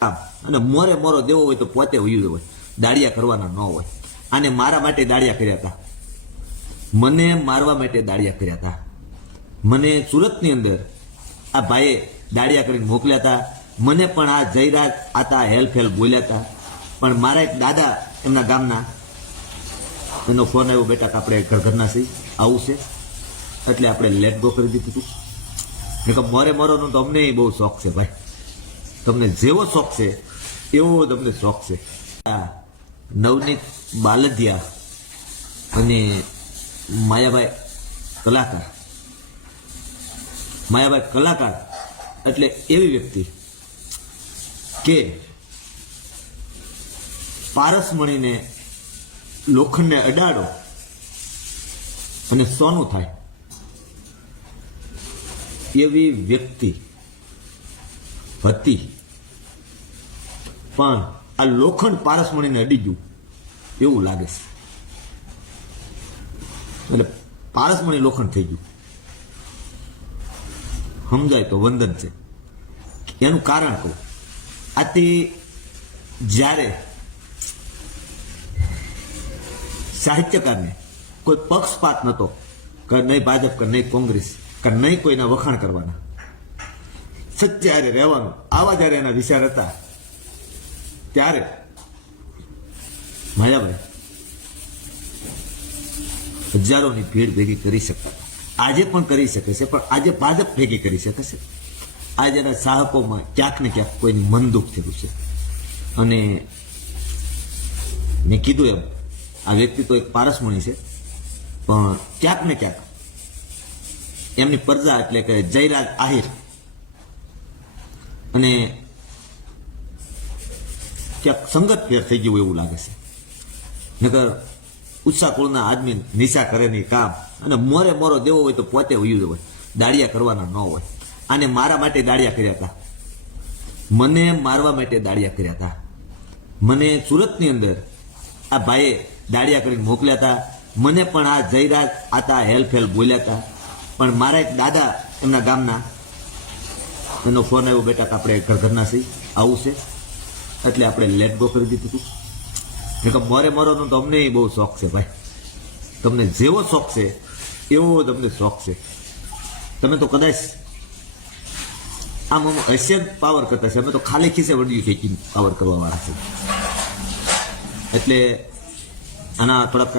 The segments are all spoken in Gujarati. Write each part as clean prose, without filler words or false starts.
અને મોરે મોરો દેવો હોય તો પોતે વયું હોય, દાડિયા કરવાના ન હોય. આને મારા માટે દાડિયા કર્યા હતા, મને મારવા માટે દાડિયા કર્યા હતા. મને સુરતની અંદર આ ભાઈએ દાડિયા કરીને મોકલ્યા હતા. મને પણ આ જયરાજ આતા હેલ્પ બોલ્યા હતા. પણ મારા એક દાદા એમના ગામના, એનો ફોન આવ્યો, બેટા કે આપણે ઘરના સહી આવું છે, એટલે આપણે લેટ ગો કરી દીધું હતું. કે મોરે મોરોનો તો અમને બહુ શોખ છે ભાઈ, તમને જેવો શોખ છે એવો તમને શોખ છે. નવનીત બાલદિયા અને માયાભાઈ કલાકાર એટલે એવી વ્યક્તિ કે પારસમણીને લોખંડને અડાડો અને સોનું થાય એવી વ્યક્તિ હતી. પણ આ લોખંડ પારસમણીને અડી ગયું એવું લાગે છે, એટલે પારસમણી લોખંડ થઈ ગયું. સમજાય તો વંદન છે. એનું કારણ કહું, આથી જ્યારે સાહિત્યકારને કોઈ પક્ષપાત નહોતો કે નહીં ભાજપ કે નહીં કોંગ્રેસ કે નહીં કોઈના વખાણ કરવાના, સચ્ચારે રહેવાનું, આવા જ્યારે એના વિચાર હતા, ત્યારે માયાભાઈ હજારોની ભીડ ભેગી કરી શકતા હતા. આજે પણ કરી શકે છે, પણ આજે ભાજપ ભેગી કરી શકે છે. આજે એના ચાહકોમાં ક્યાંક ને ક્યાંક કોઈની મન દુઃખ થયું છે. અને મેં કીધું એમ, આ વ્યક્તિ તો એક પારસમણી છે, પણ ક્યાંક ને ક્યાંક એમની પ્રજા એટલે કે જયરાજ આહિર અને ક્યાંક સંગત ફેર થઈ ગયું એવું લાગે છે. નકર ઉત્સાહ કુળના આદમી નિશા કરે નહીં કામ, અને મોરે મોરો દેવો હોય તો પોતે વયું હોય, દાડિયા કરવાના ન હોય. આને મારા માટે દાડિયા કર્યા હતા, મને મારવા માટે દાડિયા કર્યા હતા. મને સુરતની અંદર આ ભાઈએ દાડિયા કરીને મોકલ્યા હતા. મને પણ આ જયરાજ આતા હેલ્પ બોલ્યા હતા. પણ મારા એક દાદા એમના ગામના, એનો ફોન આવ્યો, બેટા કે આપણે ઘરના સહી આવું છે, એટલે આપણે લેટ ગો કરી દીધું હતું. કે મોરે મોરોનો તો અમને બહુ શોખ છે ભાઈ, તમને જેવો શોખ છે એવો તમને શોખ છે. તમે તો કદાચ આમ હૈસિયત પાવર કરતા છે, અમે તો ખાલી ખીસે વડીયું ખેંચીને પાવર કરવા વાળા છે. એટલે આના થોડાક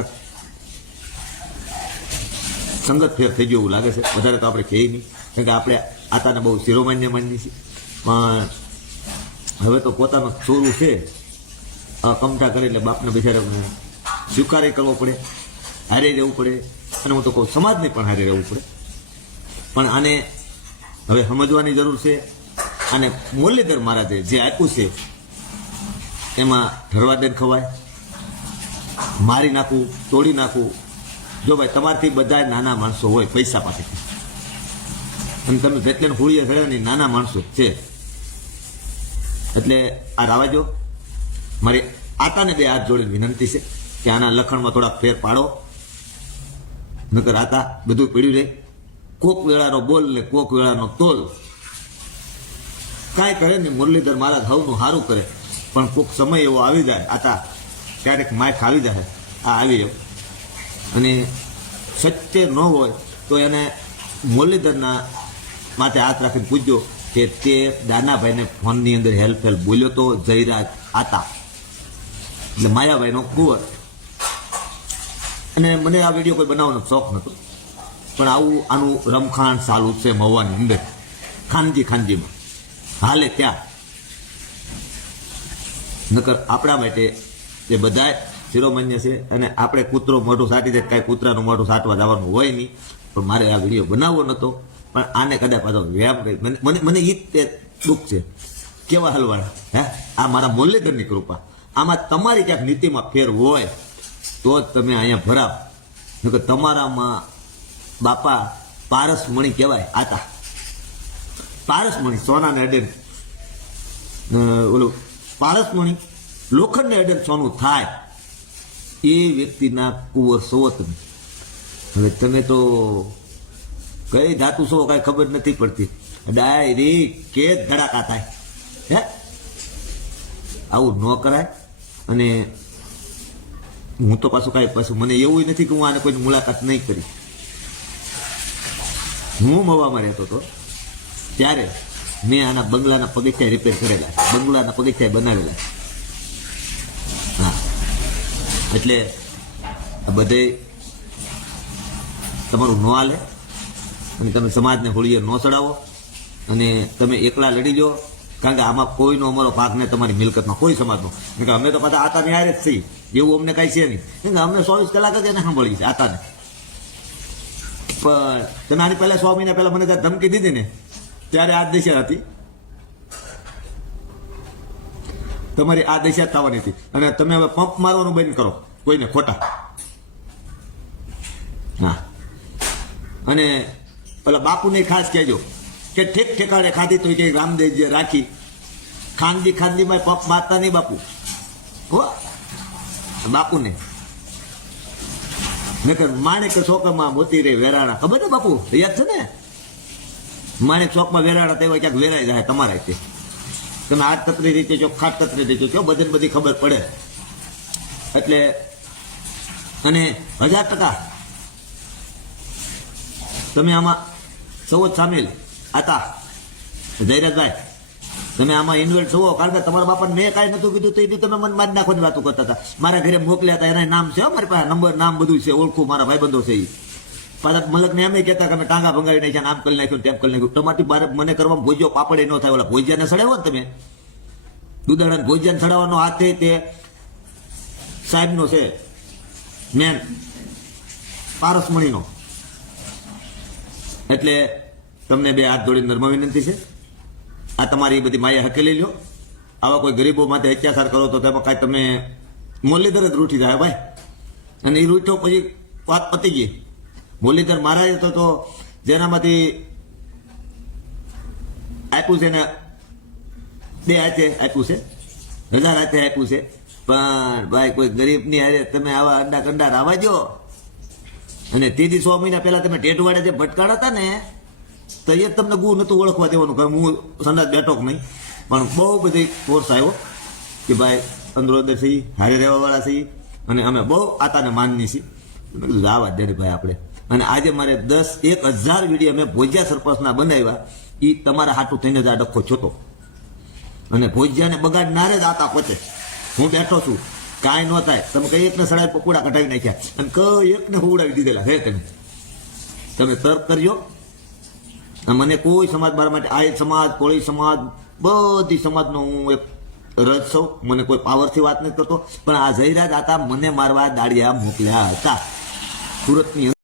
સંગત ફેર થઈ ગયું એવું લાગે છે. વધારે તો આપણે કહીએ નહીં, કારણ કે આપણે આતાને બહુ શિરોમાન્ય માનીએ છીએ. પણ હવે તો પોતાનું છોરું છે, કમઠા કરે એટલે બાપને બિચારાને સ્વીકારે કરવો પડે, હારે રહેવું પડે. અને હું તો કહું, સમાજને પણ હારે રહેવું પડે. પણ આને હવે સમજવાની જરૂર છે. અને મુરલીધર મહારાજે જે આપ્યું છે એમાં ઠરવા દેન ખવાય, મારી નાખવું, તોડી નાખવું. જો ભાઈ તમારથી બધા નાના માણસો હોય પૈસા પાસેથી, અને તમે જેટલે હોળીએ થયા ને નાના માણસો છે, એટલે આ રાવાજો મારી આતાને બે હાથ જોડીને વિનંતી છે કે આના લખણમાં થોડાક ફેર પાડો. નકર આતા બધું પીડ્યું રહે. કોક વેળાનો બોલ ને કોક વેળાનો તોલ, કાંઈ કરે ને મુરલીધર મહારાજ હવનું સારું કરે. પણ કોક સમય એવો આવી જાય, આતા ક્યારેક માય ખાવી જાય, આ આવી જાય. અને સત્ય ન હોય તો એને મુરલીધરના માટે હાથ રાખીને પૂછજો કે તે દાનાભાઈને ફોનની અંદર હેલ્પ બોલ્યો તો જયરાજ આતા, એટલે માયાભાઈનો કુંવર. અને મને આ વિડીયો કોઈ બનાવવાનો શોખ નહોતો, પણ આનું રમખાણ ચાલુ છે મહુવાની અંદર, ખાનગીમાં હાલે ત્યાં. નકર આપણા માટે એ બધા શિરોમાન્ય છે. અને આપણે કૂતરો મોઢું સાટી જાય, કાંઈ કૂતરાનું મોઢું સાટવા જવાનું હોય નહીં. પણ મારે આ વિડીયો બનાવવો નહોતો, પણ આને કદાચ પાછો વ્યાપ મને એ તે દુઃખ છે. કેવા હલવાડા હે, આ મારા મુરલીધરની કૃપા. આમાં તમારી ક્યાંક નીતિમાં ફેર હોય તો જ તમે અહીંયા ભરાવ. નકર તમારામાં બાપા પારસમણી કહેવાય. આતા પારસમણી સોનાને અડે, ઓલું પારસમણી લોખંડને અડે સોનું થાય એ વ્યક્તિના કુંવર છો તમે. હવે તમે તો કઈ ધાતુ છો કાંઈ ખબર નથી પડતી. ડાયરેક્ટ કે ધડાકા થાય હે આવું ન કરાય. અને હું તો પાછું કાંઈ પાછું મને એવું નથી કે હું આને કોઈ મુલાકાત નહીં કરી. હું મવામાં રહેતો હતો ત્યારે મેં આના બંગલાના પગથિયા રિપેર કરેલા, બંગલાના પગથિયા બનાવેલા. હા, એટલે આ બધે તમારું ન હાલે અને તમે સમાજને હોળીએ ન ચડાવો અને તમે એકલા લડી જાઓ. કારણ કે આમાં કોઈનો અમારો ભાગ નહીં, તમારી મિલકતમાં કોઈ સમાજનો. કારણ કે અમે તો પાછા આતાની હારે જ છીએ, એવું અમને કાંઈ છે નહીં. કારણ કે અમને 24 કલાક જ એને સાંભળીએ છે આતાને. પણ તમે આની પહેલા 6 મહિના પહેલા મને જ્યારે ધમકી દીધી ને ત્યારે આ દશા હતી, તમારી આ દશા થવાની હતી. અને તમે હવે પંપ મારવાનું બંધ કરો કોઈને ખોટા. હા, અને પેલા બાપુને ખાસ કહેજો કે ઠેક ઠેકાણે ખાધી તો કે રામદેવજી રાખી, ખાંડીમાં પંપ મારતા નહીં બાપુ. હો બાપુને નકર માણેક ચોકમાં મોતી રે વેરાણા, ખબર ને બાપુ, યાદ છે ને? માણેક ચોકમાં વેરાણા તેવા ક્યાંક વેરાઈ જાય તમારા રીતે. તમે આઠ તત્રી રીતે છો, ખાટ તત્રી રીતે છો, બધી ખબર પડે. એટલે અને 1000% તમે આમાં સૌ જ સામેલ હતા. જયરાજભાઈ, તમે આમાં ઇન્વોલ્વ છો. કારણ કે તમારા બાપાને મેં કાંઈ નતું કીધું તો એની તમે મન મારી નાખવાની વાતો કરતા હતા. મારા ઘરે મોકલ્યા હતા, એના નામ છે મારી પાસે, નંબર નામ બધું છે, ઓળખું, મારા ભાઈબંધો છે. એ પાછા મલકને એમ કહેતા કે અમે ટાંગા ભંગાવી નાખ્યા, આમ કરી નાખ્યું, તેમ કરી નાખ્યું. તમારી બારે મને કરવામાં ભોજ્યો પાપડે ન થાય. ઓલા ભોજ્યાને સડાવો ને તમે, દુધાળાને ભોજ્યાને સડાવવાનો હાથ છે તે સાહેબનો છે, મેન પારસમણીનો. એટલે તમને બે હાથ જોડીને નર્મ વિનંતી છે, આ તમારી બધી માયા હકેલી લો. આવા કોઈ ગરીબો માટે અત્યાચાર કરો તો તેમાં કાંઈ તમે મુરલીધર જ રૂઠી જાય ભાઈ. અને એ રૂઠો પછી વાત પતી ગઈ. મુરલીધર મહારાજ તો જેનામાંથી આપ્યું છે ને 2 હાથે આપ્યું છે, 1000 હાથે આપ્યું છે. પણ ભાઈ કોઈ ગરીબની હારે તમે આવા અંડા કંડા આવવા દો. અને તેથી 6 મહિના પહેલા તમે ટેટવાડે જે ભટકાડા હતા ને તો એ તમને ગુણ નતું ઓળખવા દેવાનું કે હું સંદાસ બેઠો કે નહીં. પણ બહુ બધી ફોર્સ આવ્યો કે ભાઈ અંદરો અંદર છીએ, હારે રહેવાવાળા છીએ અને અમે બહુ આતાને માનની છીએ. આવા દે ભાઈ આપણે. અને આજે મારે 10,000 વિડીયો મેં ભોજિયા સરપંચના બનાવ્યા, એ તમારા હાટું થઈને જ આ ડખો છોતો. અને ભોજિયાને બગાડનારે જ આતા પહોંચે. હું બેઠો છું, કાંઈ ન થાય. તમે કઈ એકને સડાઈ પકોડા કઢાવી નાખ્યા અને કઈ એકને હોવડાવી દીધેલા હે. તમે તર્ક કરજો. મને કોઈ સમાજ મારા માટે, આહિર સમાજ, કોળી સમાજ, બધી સમાજનો હું એક રજ છું. મને કોઈ પાવરથી વાત નથી કરતો. પણ આ જયરાજ આતા મને મારવા દાડિયા મોકલ્યા હતા સુરતની